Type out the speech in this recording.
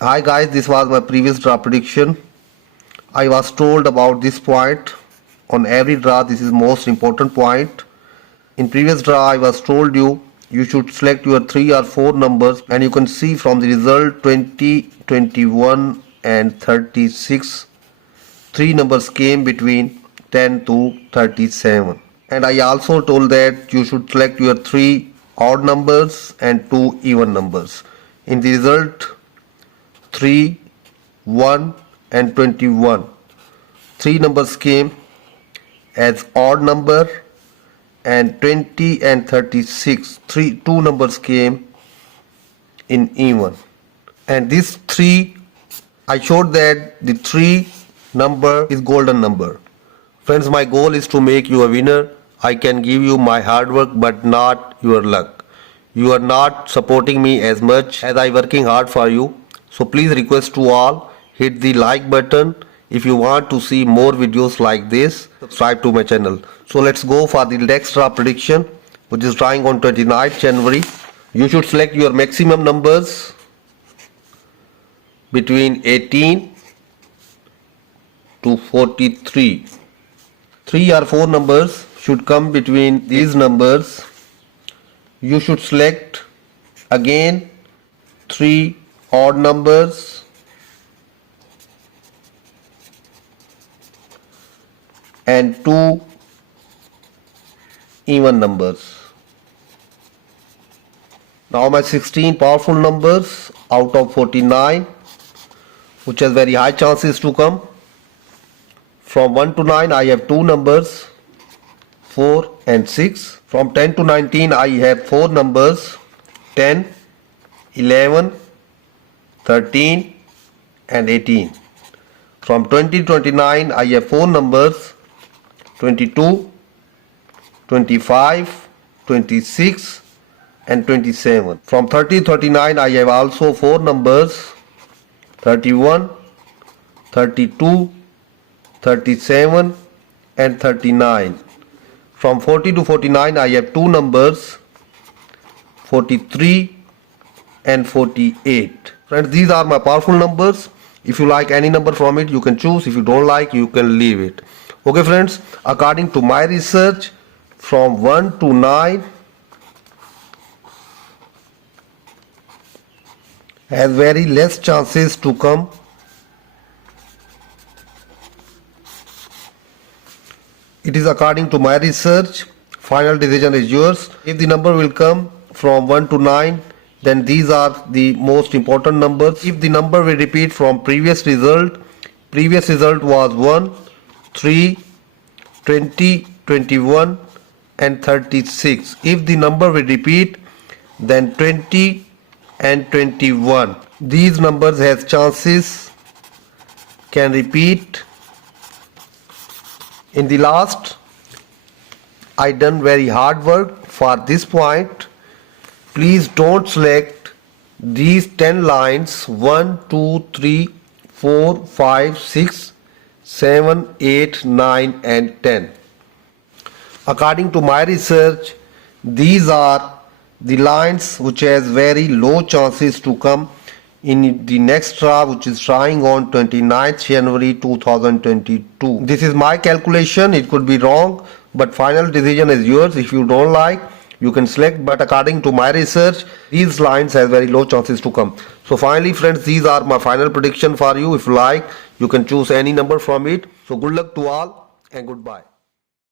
Hi guys, this was my previous draw prediction. I was told about this point. On every draw, this is most important point. In previous draw, I was told you should select your 3 or 4 numbers, and you can see from the result 20, 21 and 36. 3 numbers came between 10 to 37. And I also told that you should select your 3 odd numbers and 2 even numbers. In the result 3, 1 and 21. 3 numbers came as odd number, and 20 and 36, 2 numbers came in even. And these 3, I showed that the 3 number is golden number. Friends, my goal is to make you a winner. I can give you my hard work but not your luck. You are not supporting me as much as I working hard for you. So please request to all, hit the like button. If you want to see more videos like this, subscribe to my channel. So let's go for the next draw prediction, which is drawing on 29th January. You should select your maximum numbers between 18 to 43. 3 or 4 numbers should come between these numbers. You should select again 3 odd numbers and 2 even numbers. Now my 16 powerful numbers out of 49, which has very high chances to come. From 1 to 9 I have 2 numbers, 4 and 6. From 10 to 19 I have 4 numbers, 10, 11, 13 and 18. From 20 to 29 I have 4 numbers, 22, 25, 26 and 27. From 30 to 39 I have also 4 numbers, 31, 32, 37 and 39. From 40 to 49 I have 2 numbers, 43 and 48. Friends, these are my powerful numbers. If you like any number from it, you can choose. If you don't like, you can leave it. Okay friends, according to my research, from 1 to 9 has very less chances to come. It is according to my research. Final decision is yours. If the number will come from 1 to 9, then these are the most important numbers. If the number will repeat from previous result was 1, 3, 20, 21 and 36. If the number will repeat, then 20 and 21. These numbers has chances can repeat. In the last, I done very hard work for this point. Please don't select these 10 lines 1, 2, 3, 4, 5, 6, 7, 8, 9 and 10. According to my research, these are the lines which has very low chances to come in the next draw, which is drawing on 29th January 2022. This is my calculation. It could be wrong, but final decision is yours. If you don't like, you can select, but according to my research, these lines has very low chances to come. So finally friends, these are my final prediction for you. If you like, you can choose any number from it. So good luck to all and goodbye.